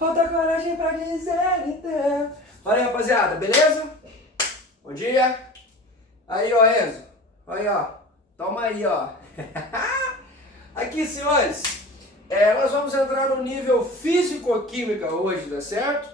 Falta coragem pra dizer então. Fala aí, rapaziada, beleza? Bom dia. Aí, ó, Enzo. Aí, ó. Toma aí, ó. Aqui, senhores, nós vamos entrar no nível físico-química hoje, tá certo?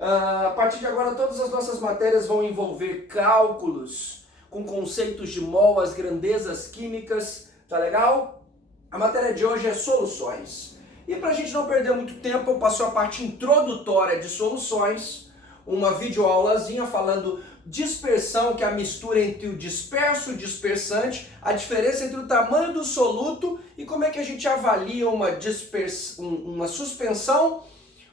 A partir de agora, todas as nossas matérias vão envolver cálculos com conceitos de mol, as grandezas químicas, tá legal? A matéria de hoje é soluções. E para a gente não perder muito tempo, eu passo a parte introdutória de soluções, uma videoaulazinha falando dispersão, que é a mistura entre o disperso e o dispersante, a diferença entre o tamanho do soluto e como é que a gente avalia uma suspensão,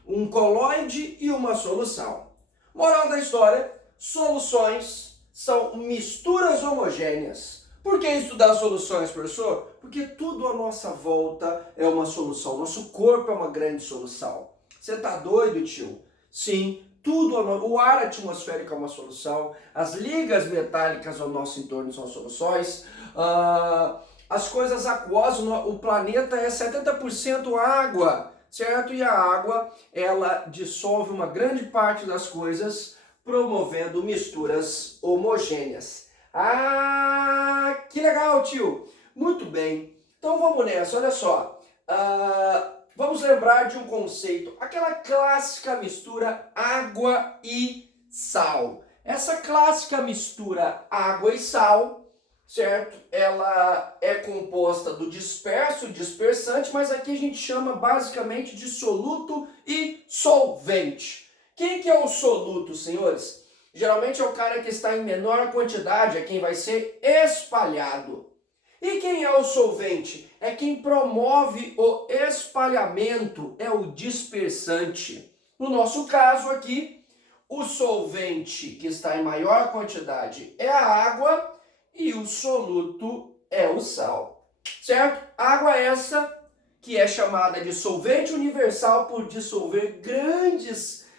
um coloide e uma solução. Moral da história, soluções são misturas homogêneas. Por que estudar soluções, professor? Porque tudo à nossa volta é uma solução. Nosso corpo é uma grande solução. Você tá doido, tio? Sim, tudo, o ar atmosférico é uma solução, as ligas metálicas ao nosso entorno são soluções, as coisas aquosas, o planeta é 70% água, certo? E a água, ela dissolve uma grande parte das coisas, promovendo misturas homogêneas. Ah, que legal, tio! Muito bem, então vamos nessa, olha só. Vamos lembrar de um conceito, aquela clássica mistura água e sal. Essa clássica mistura água e sal, certo? Ela é composta do disperso e dispersante, mas aqui a gente chama basicamente de soluto e solvente. Quem que é o soluto, senhores? Geralmente é o cara que está em menor quantidade, é quem vai ser espalhado. E quem é o solvente? É quem promove o espalhamento, é o dispersante. No nosso caso aqui, o solvente que está em maior quantidade é a água e o soluto é o sal, certo? Água essa que é chamada de solvente universal por dissolver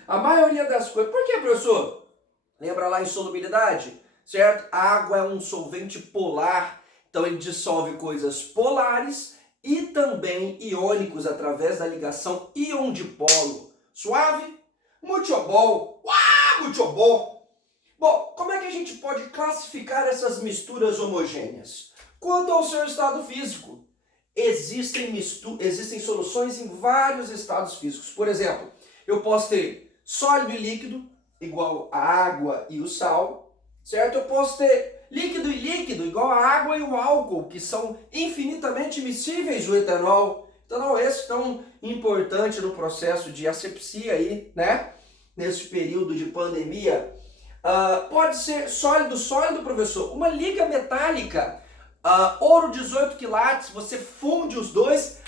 a maioria das coisas. Por que, professor? Lembra lá em solubilidade, certo? A água é um solvente polar, então ele dissolve coisas polares e também iônicos através da ligação íon-dipolo. Suave? Muito bom! Uau, muito bom! Bom, como é que a gente pode classificar essas misturas homogêneas? Quanto ao seu estado físico, existem soluções em vários estados físicos. Por exemplo, eu posso ter sólido e líquido, igual a água e o sal, certo? Eu posso ter líquido e líquido, igual a água e o álcool, que são infinitamente miscíveis, o etanol. Etanol esse tão importante no processo de asepsia aí, né? Nesse período de pandemia. Pode ser sólido, professor. Uma liga metálica, ouro 18 quilates, você funde os dois,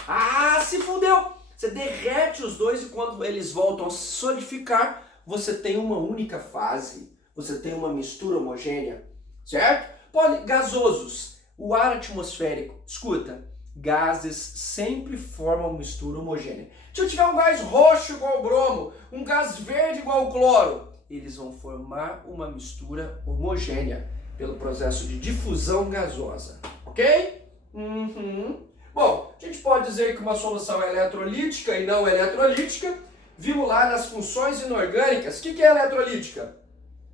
se fundeu! Você derrete os dois e quando eles voltam a solidificar, você tem uma única fase, você tem uma mistura homogênea, certo? Gasosos, o ar atmosférico, escuta, gases sempre formam mistura homogênea. Se eu tiver um gás roxo igual ao bromo, um gás verde igual ao cloro, eles vão formar uma mistura homogênea pelo processo de difusão gasosa, ok? Bom, a gente pode dizer que uma solução é eletrolítica e não eletrolítica. Vimos lá nas funções inorgânicas. O que é eletrolítica?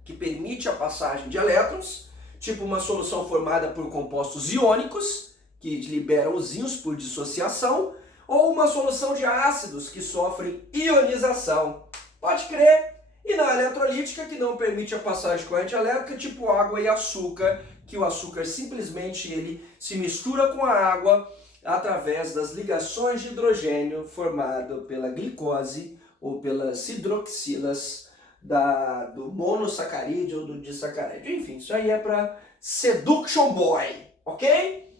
Que permite a passagem de elétrons, tipo uma solução formada por compostos iônicos, que liberam os íons por dissociação, ou uma solução de ácidos que sofrem ionização. Pode crer. E na eletrolítica, que não permite a passagem de corrente elétrica, tipo água e açúcar, que o açúcar simplesmente ele se mistura com a água através das ligações de hidrogênio formado pela glicose ou pelas hidroxilas do monossacarídeo ou do disacarídeo. Enfim, isso aí é para seduction boy, ok?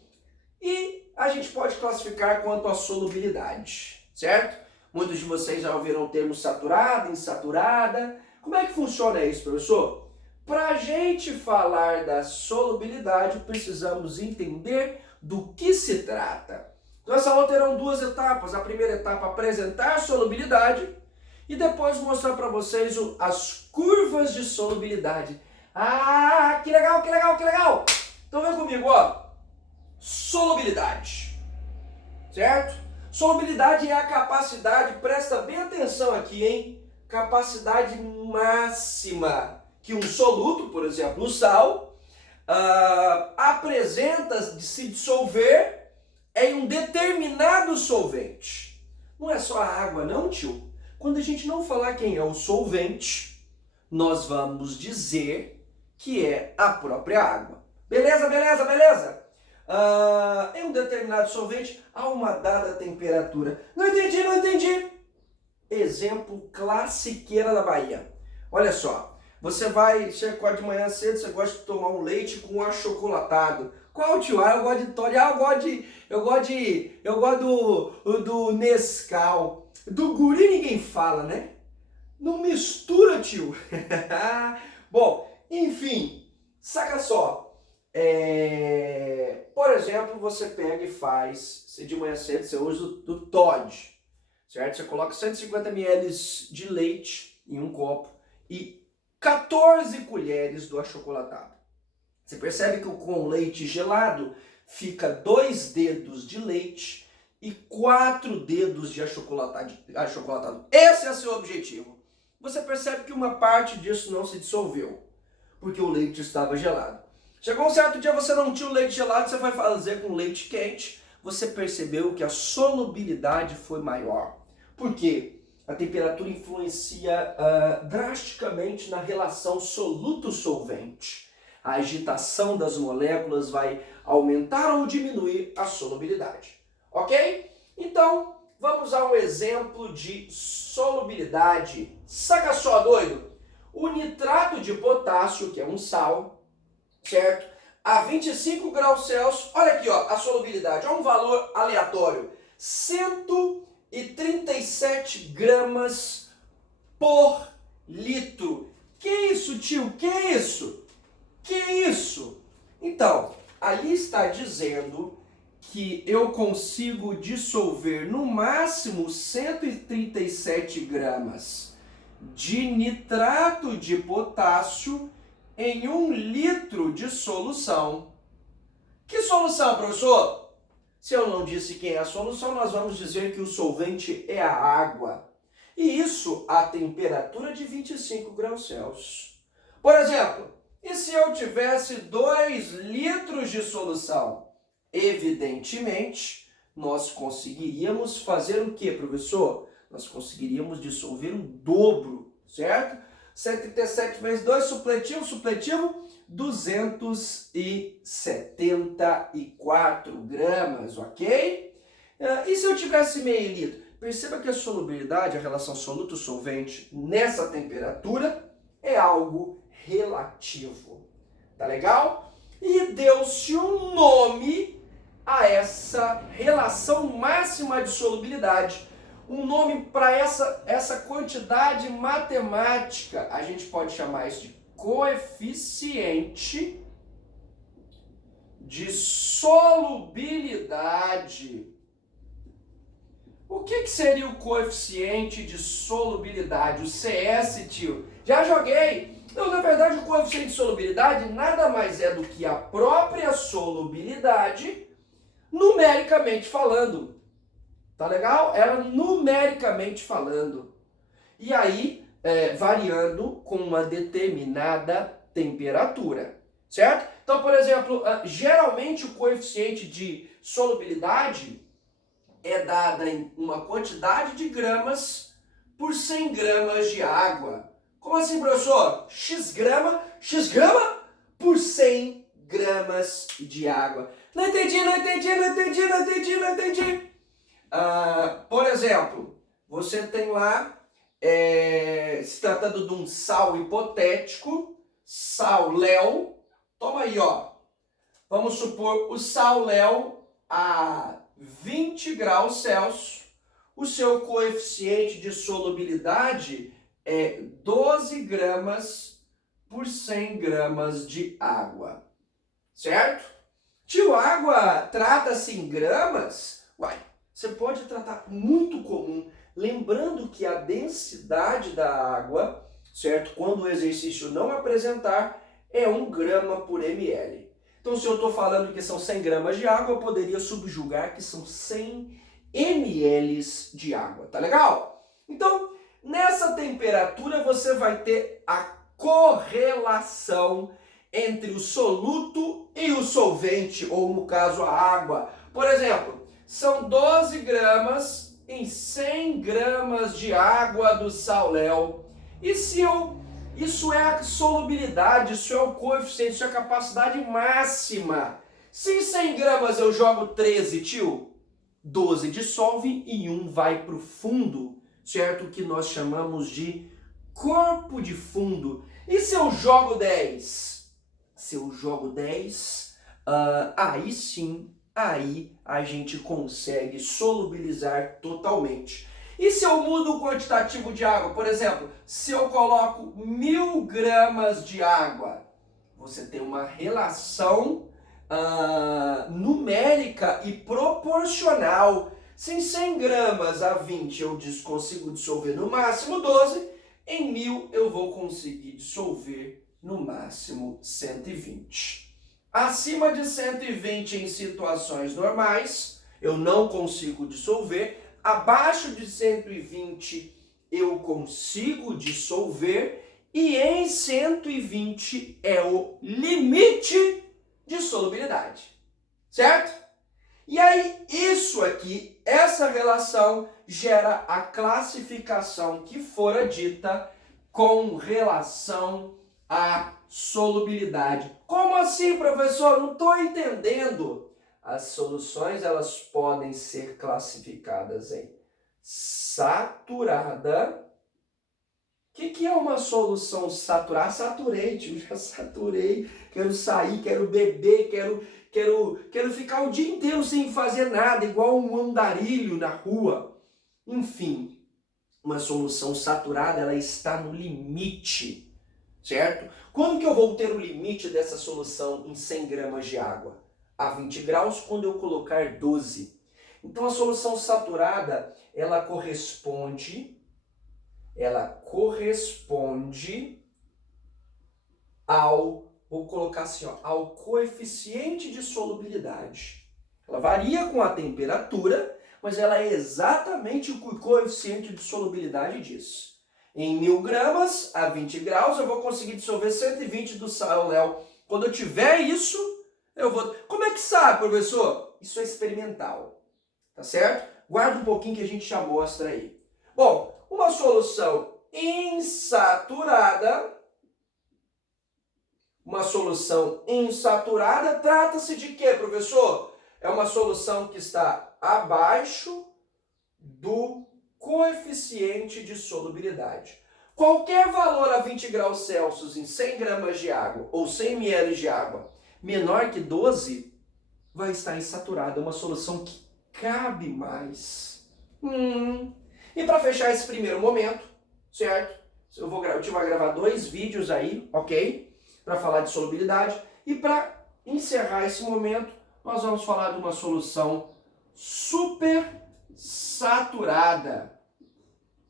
E a gente pode classificar quanto à solubilidade, certo? Muitos de vocês já ouviram o termo saturada, insaturada. Como é que funciona isso, professor? Para a gente falar da solubilidade, precisamos entender do que se trata. Então essa aula terão duas etapas. A primeira etapa, apresentar a solubilidade, e depois mostrar para vocês as curvas de solubilidade. Que legal, que legal, que legal! Então vem comigo, ó. Solubilidade, certo? Solubilidade é a capacidade, presta bem atenção aqui, hein? Capacidade máxima que um soluto, por exemplo, o sal, apresenta de se dissolver em um determinado solvente. Não é só a água não, tio. Quando a gente não falar quem é o solvente, nós vamos dizer que é a própria água. Beleza, beleza, beleza? Em um determinado solvente, a uma dada temperatura. Não entendi, não entendi. Exemplo classiqueira da Bahia. Olha só, você acorda de manhã cedo, você gosta de tomar um leite com achocolatado. Qual, tio? Eu gosto de Toddy, eu gosto do Nescau. Do guri ninguém fala, né? Não mistura, tio. Bom, enfim, saca só. Por exemplo, você pega e faz, de manhã cedo, você usa do Toddy, certo? Você coloca 150 ml de leite em um copo e 14 colheres do achocolatado. Você percebe que com leite gelado fica 2 dedos de leite e 4 dedos de achocolatado. Esse é o seu objetivo. Você percebe que uma parte disso não se dissolveu, porque o leite estava gelado. Chegou um certo dia, você não tinha o leite gelado, você vai fazer com leite quente, você percebeu que a solubilidade foi maior. Por quê? A temperatura influencia drasticamente na relação soluto-solvente. A agitação das moléculas vai aumentar ou diminuir a solubilidade. Ok? Então, vamos a um exemplo de solubilidade. Saca só, doido! O nitrato de potássio, que é um sal, certo? A 25 graus Celsius, olha aqui, ó, a solubilidade, olha um valor aleatório, 137 gramas por litro. Que isso, tio? Que isso? Que isso? Então, ali está dizendo que eu consigo dissolver no máximo 137 gramas de nitrato de potássio em 1 litro de solução. Que solução, professor? Se eu não disse quem é a solução, nós vamos dizer que o solvente é a água. E isso a temperatura de 25 graus Celsius. Por exemplo, e se eu tivesse 2 litros de solução? Evidentemente, nós conseguiríamos fazer o que, professor? Nós conseguiríamos dissolver o dobro, certo? 137 vezes 2, supletivo, 274 gramas, ok? E se eu tivesse meio litro? Perceba que a solubilidade, a relação soluto-solvente nessa temperatura é algo relativo. Tá legal? E deu-se um nome a essa relação máxima de solubilidade. Um nome para essa quantidade matemática, a gente pode chamar isso de coeficiente de solubilidade. O que seria o coeficiente de solubilidade? O CS, tio? Já joguei! Não, na verdade, o coeficiente de solubilidade nada mais é do que a própria solubilidade, numericamente falando. Tá legal? Era numericamente falando. E aí, variando com uma determinada temperatura. Certo? Então, por exemplo, geralmente o coeficiente de solubilidade é dada em uma quantidade de gramas por 100 gramas de água. Como assim, professor? X grama por 100 gramas de água. Não entendi. Por exemplo, você tem lá, se tratando de um sal hipotético, sal Léo, toma aí, ó. Vamos supor o sal Léo a 20 graus Celsius, o seu coeficiente de solubilidade é 12 gramas por 100 gramas de água, certo? Tio, água trata-se em gramas? Uai, você pode tratar muito comum, lembrando que a densidade da água, certo? Quando o exercício não apresentar, é 1 grama por ml. Então, se eu estou falando que são 100 gramas de água, eu poderia subjugar que são 100 ml de água, tá legal? Então, nessa temperatura você vai ter a correlação entre o soluto e o solvente, ou no caso a água. Por exemplo, são 12 gramas em 100 gramas de água do Sauléu. E se isso é a solubilidade, isso é o coeficiente, isso é a capacidade máxima. Se em 100 gramas eu jogo 13, tio, 12 dissolve e 1 vai para o fundo, certo? O que nós chamamos de corpo de fundo. E se eu jogo 10? Se eu jogo 10, aí sim, aí a gente consegue solubilizar totalmente. E se eu mudo o quantitativo de água? Por exemplo, se eu coloco 1000 gramas de água, você tem uma relação numérica e proporcional. Se em 100 gramas a 20 eu consigo dissolver no máximo 12, em 1000 eu vou conseguir dissolver no máximo 120. Acima de 120 em situações normais, eu não consigo dissolver. Abaixo de 120 eu consigo dissolver. E em 120 é o limite de solubilidade. Certo? E aí, isso aqui, essa relação, gera a classificação que fora dita com relação à solubilidade. Como assim, professor? Não estou entendendo. As soluções, elas podem ser classificadas em saturada. O que é uma solução saturada? Saturei, tio, já saturei. Quero sair, quero beber, quero ficar o dia inteiro sem fazer nada, igual um andarilho na rua. Enfim, uma solução saturada, ela está no limite, certo? Quando que eu vou ter o limite dessa solução em 100 gramas de água? A 20 graus, quando eu colocar 12. Então, a solução saturada, ela corresponde ao, vou colocar assim, ó, ao coeficiente de solubilidade. Ela varia com a temperatura, mas ela é exatamente o coeficiente de solubilidade disso. Em 1000 gramas a 20 graus, eu vou conseguir dissolver 120 do Sauléu. Quando eu tiver isso, eu vou... Como é que sabe, professor? Isso é experimental, tá certo? Guarda um pouquinho que a gente já mostra aí. Bom, uma solução insaturada... Uma solução insaturada trata-se de quê, professor? É uma solução que está abaixo do coeficiente de solubilidade. Qualquer valor a 20 graus Celsius em 100 gramas de água ou 100 ml de água menor que 12 vai estar insaturada. É uma solução que cabe mais. E para fechar esse primeiro momento, certo? Eu vou gravar 2 vídeos aí, ok? Para falar de solubilidade. E para encerrar esse momento, nós vamos falar de uma solução supersaturada.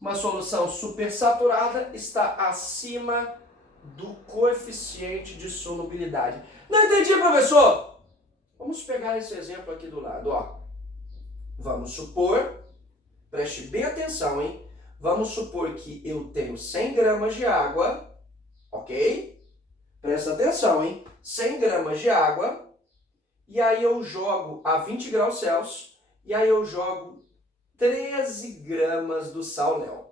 Uma solução supersaturada está acima do coeficiente de solubilidade. Não entendi, professor? Vamos pegar esse exemplo aqui do lado, ó. Vamos supor, preste bem atenção, hein? Vamos supor que eu tenho 100 gramas de água, ok? Presta atenção, hein? 100 gramas de água, e aí eu jogo a 20 graus Celsius, e aí eu jogo 13 gramas do Sauléu.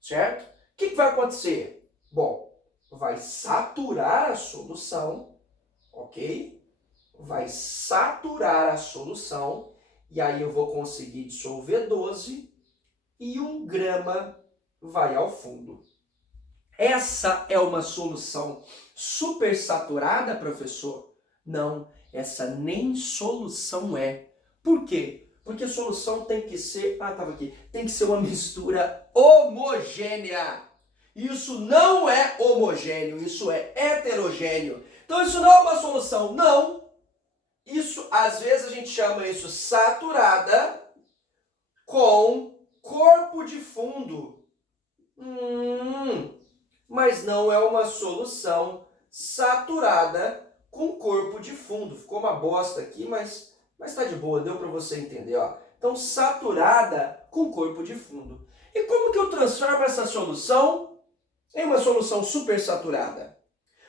Certo? O que vai acontecer? Bom, vai saturar a solução, ok? Vai saturar a solução, e aí eu vou conseguir dissolver 12, e 1 grama vai ao fundo. Essa é uma solução supersaturada, professor? Não, essa nem solução é. Por quê? Porque a solução tem que ser, tem que ser uma mistura homogênea. Isso não é homogêneo, isso é heterogêneo. Então isso não é uma solução, não. Isso, às vezes a gente chama isso saturada com corpo de fundo. Mas não é uma solução saturada com corpo de fundo. Ficou uma bosta aqui, mas Mas tá de boa, deu para você entender, ó. Então, saturada com corpo de fundo. E como que eu transformo essa solução em uma solução supersaturada?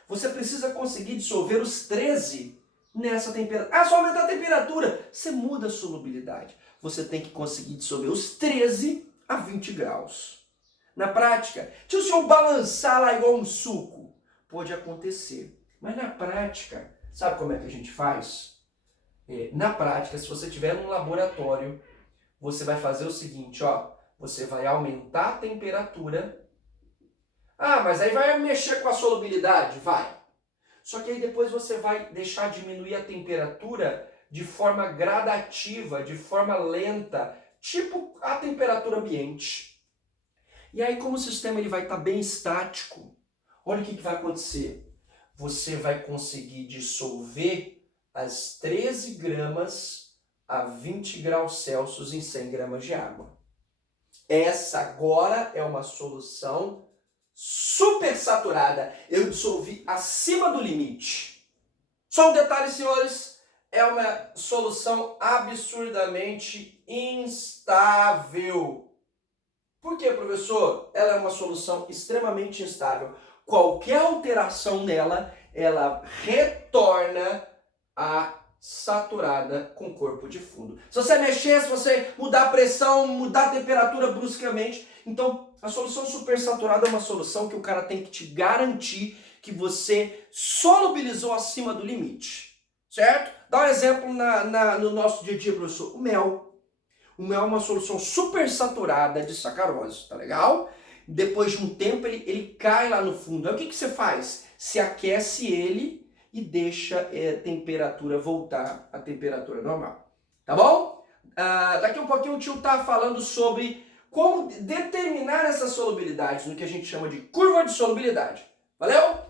Você precisa conseguir dissolver os 13 nessa temperatura. Ah, só aumentar a temperatura. Você muda a solubilidade. Você tem que conseguir dissolver os 13 a 20 graus. Na prática, se o senhor balançar lá igual um suco, pode acontecer. Mas na prática, sabe como é que a gente faz? Na prática, se você estiver num laboratório, você vai fazer o seguinte, ó. Você vai aumentar a temperatura. Ah, mas aí vai mexer com a solubilidade? Vai. Só que aí depois você vai deixar diminuir a temperatura de forma gradativa, de forma lenta, tipo a temperatura ambiente. E aí, como o sistema ele vai estar bem estático, olha o que vai acontecer. Você vai conseguir dissolver as 13 gramas a 20 graus Celsius em 100 gramas de água. Essa agora é uma solução super saturada. Eu dissolvi acima do limite. Só um detalhe, senhores, é uma solução absurdamente instável. Por quê, professor? Ela é uma solução extremamente instável. Qualquer alteração nela, ela retorna a saturada com corpo de fundo. Se você mexer, se você mudar a pressão, mudar a temperatura bruscamente, então a solução supersaturada é uma solução que o cara tem que te garantir que você solubilizou acima do limite, certo? Dá um exemplo no nosso dia a dia, professor. O mel. O mel é uma solução supersaturada de sacarose, tá legal? Depois de um tempo ele cai lá no fundo. Aí o que você faz? Se aquece ele e deixa a temperatura voltar à temperatura normal. Tá bom? Daqui a um pouquinho o tio tá falando sobre como determinar essas solubilidades no que a gente chama de curva de solubilidade. Valeu?